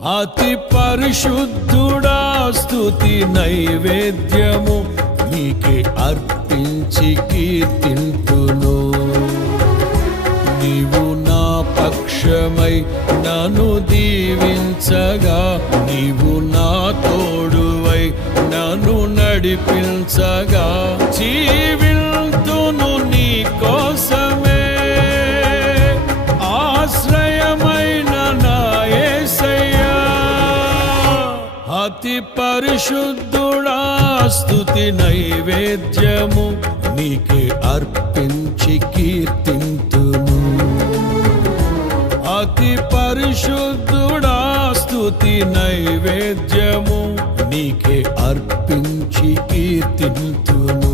అతి పరిశుద్ధుడా స్తుతి నైవేద్యము నీకే అర్పించి కీర్తింతును. నీవు నా పక్షమై నన్ను దీవించగా, నీవు నా తోడువై నన్ను నడిపించగా, జీవింతును నీ కోసమే ఆశ్రయమైన నా యేసయ్యా. అతి పరిశుద్ధుడా స్తుతి నైవేద్యము నీకే అర్పించి కీర్తింతును. అతి పరిశుద్ధుడా స్తుతి నైవేద్యము నీకే అర్పించి కీర్తింతును.